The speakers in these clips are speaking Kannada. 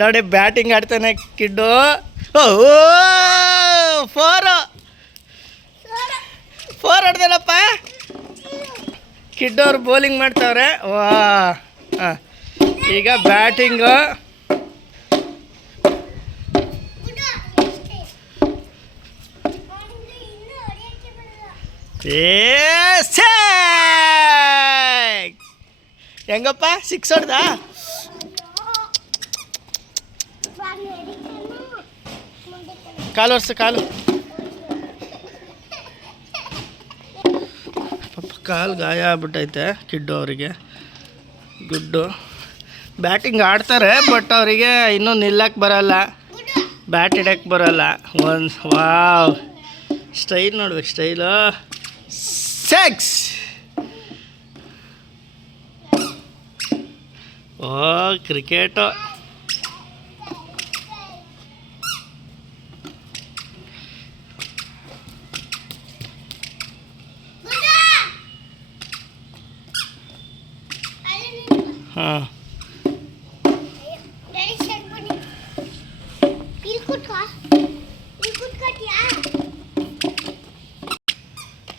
ನೋಡಿ ಬ್ಯಾಟಿಂಗ್ ಆಡ್ತಾನೆ ಕಿಡ್ಡು. ಓ ಫೋರ್ ಹೊಡೆದೇನಪ್ಪ. ಕಿಡ್ಡು ಅವ್ರು ಬೌಲಿಂಗ್ ಮಾಡ್ತಾವ್ರೆ. ವಾ ಹಾಂ, ಈಗ ಬ್ಯಾಟಿಂಗು. ಹೆಂಗಪ್ಪ ಸಿಕ್ಸ್ ಹೊಡ್ದ? ಕಾಲು ವರ್ಷ ಕಾಲು ಕಾಲು ಗಾಯ ಆಗ್ಬಿಟ್ಟೈತೆ ಕಿಡ್ಡು ಅವರಿಗೆ. ಗುಡ್ಡು ಬ್ಯಾಟಿಂಗ್ ಆಡ್ತಾರೆ, ಬಟ್ ಅವರಿಗೆ ಇನ್ನೂ ನಿಲ್ಲಕ್ಕೆ ಬರೋಲ್ಲ, ಬ್ಯಾಟ್ ಹಿಡಕ್ಕೆ ಬರೋಲ್ಲ. ವಾವ್ ಸ್ಟೈಲ್ ನೋಡ್ಬೇಕು, ಸ್ಟೈಲು. ಸಿಕ್ಸ್. ಓ ಕ್ರಿಕೆಟು.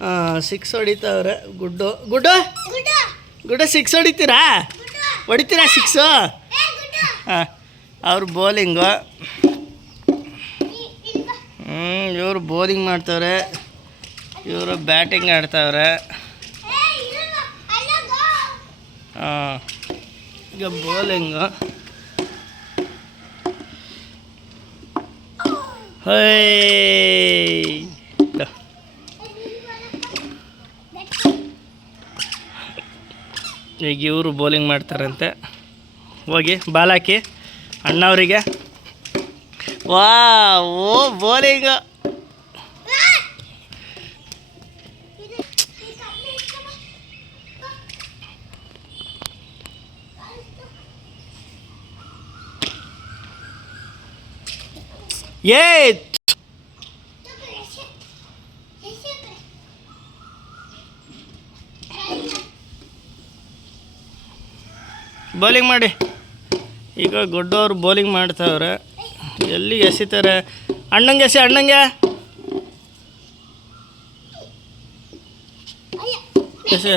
ಹಾಂ ಸಿಕ್ಸ್ ಹೊಡಿತಾವ್ರೆ. ಗುಡ್ಡು ಗುಡ್ಡು ಗುಡ್ಡು ಸಿಕ್ಸ್ ಹೊಡಿತೀರಾ ಸಿಕ್ಸು? ಹಾಂ, ಅವ್ರು ಬೌಲಿಂಗು. ಇವರು ಬೌಲಿಂಗ್ ಮಾಡ್ತವ್ರೆ, ಇವರು ಬ್ಯಾಟಿಂಗ್ ಆಡ್ತಾವ್ರೆ. ಹಾಂ, ಈಗ ಬೌಲಿಂಗು. ಈಗ ಇವರು ಬೌಲಿಂಗ್ ಮಾಡ್ತಾರಂತೆ. ಹೋಗಿ ಬಾಲ್ ಹಾಕಿ ಅಣ್ಣವರಿಗೆ. ವಾ ಓ ಬೌಲಿಂಗು. ಏ ಬೌಲಿಂಗ್ ಮಾಡಿ. ಈಗ ಗುಡ್ಡವ್ರು ಬೌಲಿಂಗ್ ಮಾಡ್ತಾವ್ರೆ. ಎಲ್ಲಿ ಎಸಿತಾರೆ? ಅಣ್ಣಂಗೆ ಎಸಿ, ಅಣ್ಣಂಗೆ ಎಸಿ.